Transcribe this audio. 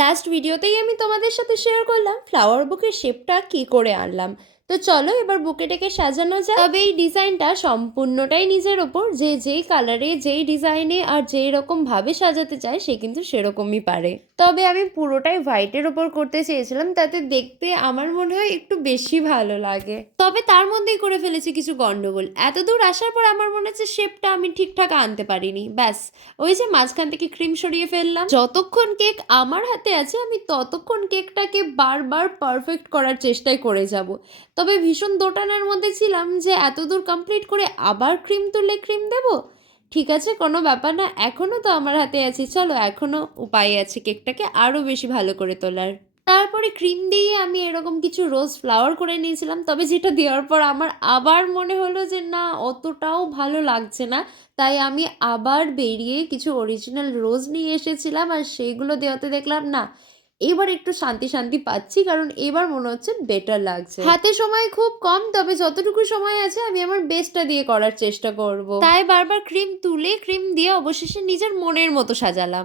Last ভিডিওতেই আমি তোমাদের সাথে শেয়ার করলাম ফ্লাওয়ার বুকের শেপটা কী করে আনলাম। তো চলো এবার বুকেটাকে সাজানো যায়। তবে এই ডিজাইনটা সম্পূর্ণটাই নিজের ওপর, যে যেই কালারে যেই ডিজাইনে আর যেই রকমভাবে সাজাতে চায় সে কিন্তু সেরকমই পারে। তবে আমি পুরোটাই হোয়াইটের ওপর করতে চেয়েছিলাম, তাতে দেখতে আমার মনে হয় একটু বেশি ভালো লাগে। তবে তার মধ্যেই করে ফেলেছি কিছু গন্ডগোল। এত দূর আসার পর আমার মনে হচ্ছে শেপটা আমি ঠিকঠাক আনতে পারিনি। ব্যাস ওই যে মাঝখান থেকে ক্রিম সরিয়ে ফেললাম। যতক্ষণ কেক আমার হাতে আছে আমি ততক্ষণ কেকটাকে বারবার পারফেক্ট করার চেষ্টাই করে যাব। তবে ভীষণ দোটানার মধ্যে ছিলাম যে এত দূর কমপ্লিট করে আবার ক্রিম তুললে ক্রিম দেব। ঠিক আছে, কোনো ব্যাপার না, এখনও তো আমার হাতে আছে, চলো এখনও উপায় আছে কেকটাকে আরও বেশি ভালো করে তোলার। তারপরে ক্রিম দিয়ে আমি এরকম কিছু রোজ ফ্লাওয়ার করে নিয়েছিলাম। তবে যেটা দেওয়ার পর আমার আবার মনে হলো যে না, অতটাও ভালো লাগছে না। তাই আমি আবার বেরিয়ে কিছু অরিজিনাল রোজ নিয়ে এসেছিলাম, আর সেইগুলো দেওয়াতে দেখলাম না, এবার একটু শান্তি শান্তি পাচ্ছি, কারণ এবার মনে হচ্ছে বেটার লাগছে। হাতে সময় খুব কম, তবে যতটুকু সময় আছে আমি আমার বেস্টটা দিয়ে করার চেষ্টা করব। তাই বারবার ক্রিম তুলে ক্রিম দিয়ে অবশেষে নিজের মনের মতো সাজালাম।